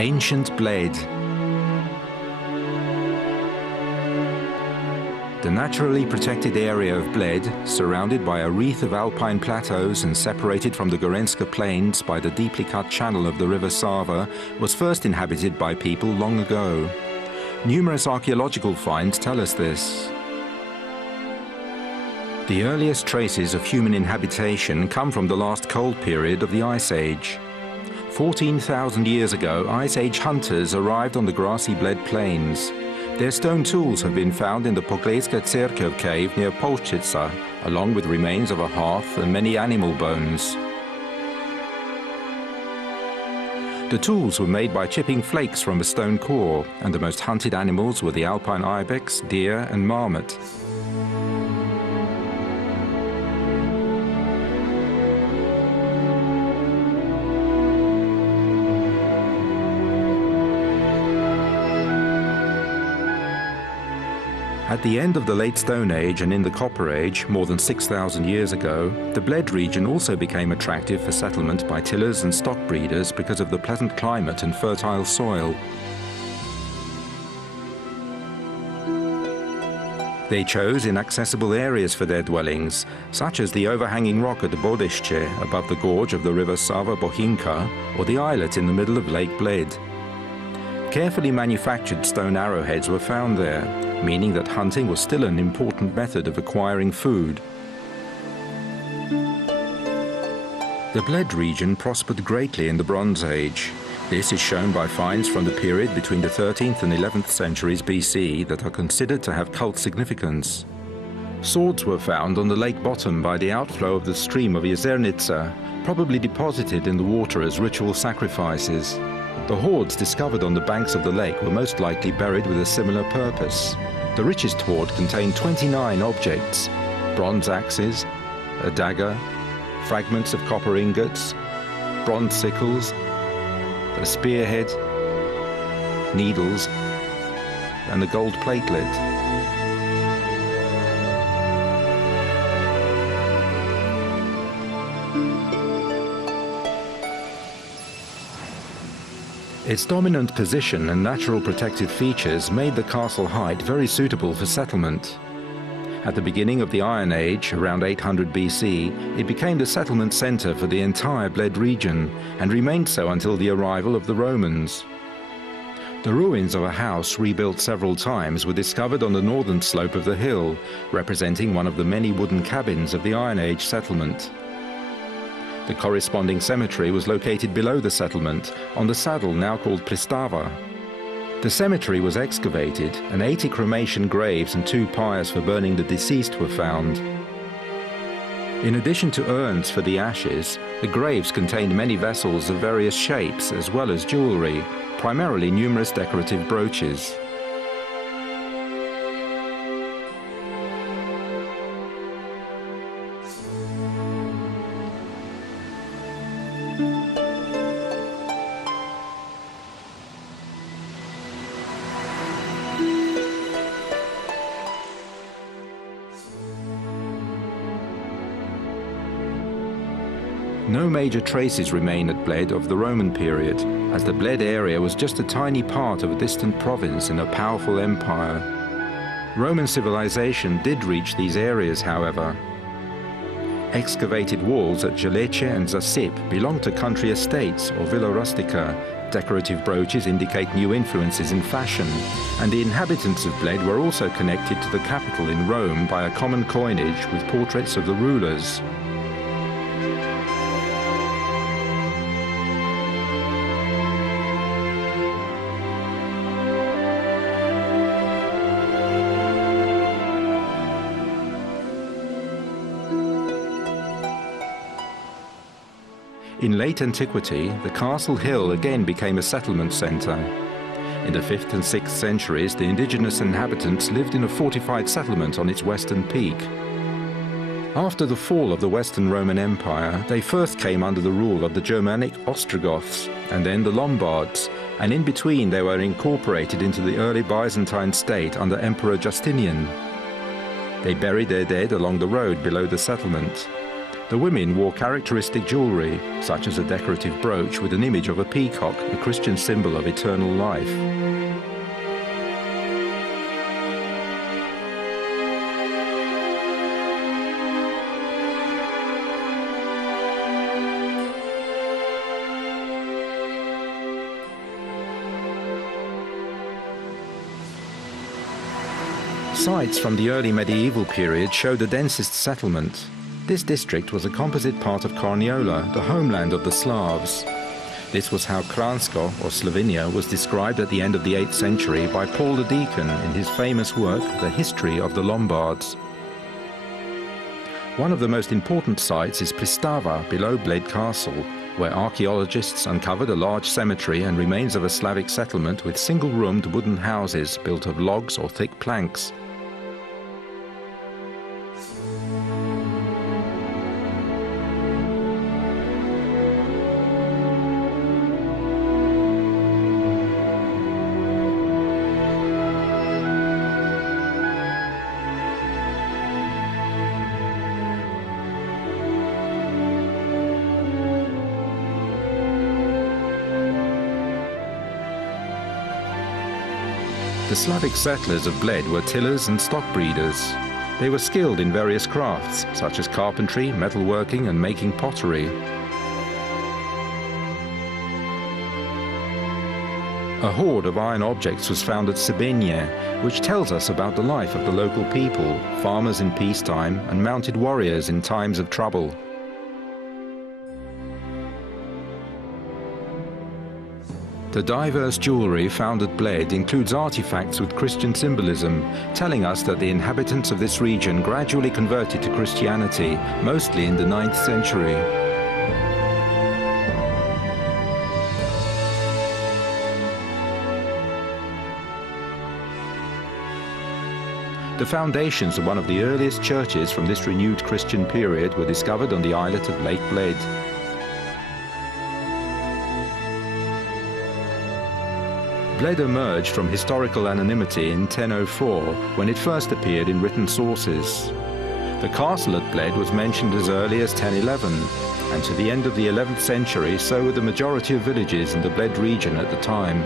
Ancient Bled. The naturally protected area of Bled, surrounded by a wreath of alpine plateaus and separated from the Gorenska Plains by the deeply cut channel of the river Sava, was first inhabited by people long ago. Numerous archaeological finds tell us this. The earliest traces of human inhabitation come from the last cold period of the Ice Age. 14,000 years ago, Ice Age hunters arrived on the grassy Bled plains. Their stone tools have been found in the Pogleska Cerkev cave near Polčica, along with remains of a hearth and many animal bones. The tools were made by chipping flakes from a stone core, and the most hunted animals were the alpine ibex, deer and marmot. At the end of the Late Stone Age and in the Copper Age, more than 6,000 years ago, the Bled region also became attractive for settlement by tillers and stock breeders because of the pleasant climate and fertile soil. They chose inaccessible areas for their dwellings, such as the overhanging rock at Bodešće above the gorge of the river Sava Bohinka, or the islet in the middle of Lake Bled. Carefully manufactured stone arrowheads were found there, meaning that hunting was still an important method of acquiring food. The Bled region prospered greatly in the Bronze Age. This is shown by finds from the period between the 13th and 11th centuries BC that are considered to have cult significance. Swords were found on the lake bottom by the outflow of the stream of Jezernica, probably deposited in the water as ritual sacrifices. The hoards discovered on the banks of the lake were most likely buried with a similar purpose. The richest hoard contained 29 objects: bronze axes, a dagger, fragments of copper ingots, bronze sickles, a spearhead, needles, and a gold platelet. Its dominant position and natural protective features made the castle height very suitable for settlement. At the beginning of the Iron Age, around 800 BC, it became the settlement center for the entire Bled region and remained so until the arrival of the Romans. The ruins of a house rebuilt several times were discovered on the northern slope of the hill, representing one of the many wooden cabins of the Iron Age settlement. The corresponding cemetery was located below the settlement, on the saddle now called Pristava. The cemetery was excavated, and 80 cremation graves and 2 pyres for burning the deceased were found. In addition to urns for the ashes, the graves contained many vessels of various shapes, as well as jewellery, primarily numerous decorative brooches. No major traces remain at Bled of the Roman period, as the Bled area was just a tiny part of a distant province in a powerful empire. Roman civilization did reach these areas, however. Excavated walls at Jeleche and Zasip belong to country estates or villa rustica. Decorative brooches indicate new influences in fashion, and the inhabitants of Bled were also connected to the capital in Rome by a common coinage with portraits of the rulers. In late antiquity, the castle hill again became a settlement centre. In the 5th and 6th centuries, the indigenous inhabitants lived in a fortified settlement on its western peak. After the fall of the Western Roman Empire, they first came under the rule of the Germanic Ostrogoths and then the Lombards, and in between they were incorporated into the early Byzantine state under Emperor Justinian. They buried their dead along the road below the settlement. The women wore characteristic jewellery, such as a decorative brooch with an image of a peacock, a Christian symbol of eternal life. Sites from the early medieval period show the densest settlement. This district was a composite part of Carniola, the homeland of the Slavs. This was how Kranjsko, or Slovenia, was described at the end of the 8th century by Paul the Deacon in his famous work, The History of the Lombards. One of the most important sites is Pristava, below Bled Castle, where archaeologists uncovered a large cemetery and remains of a Slavic settlement with single-roomed wooden houses built of logs or thick planks. The Slavic settlers of Bled were tillers and stock breeders. They were skilled in various crafts, such as carpentry, metalworking, and making pottery. A hoard of iron objects was found at Sebenje, which tells us about the life of the local people, farmers in peacetime and mounted warriors in times of trouble. The diverse jewellery found at Bled includes artifacts with Christian symbolism, telling us that the inhabitants of this region gradually converted to Christianity, mostly in the 9th century. The foundations of one of the earliest churches from this renewed Christian period were discovered on the islet of Lake Bled. Bled emerged from historical anonymity in 1004, when it first appeared in written sources. The castle at Bled was mentioned as early as 1011, and to the end of the 11th century, so were the majority of villages in the Bled region at the time.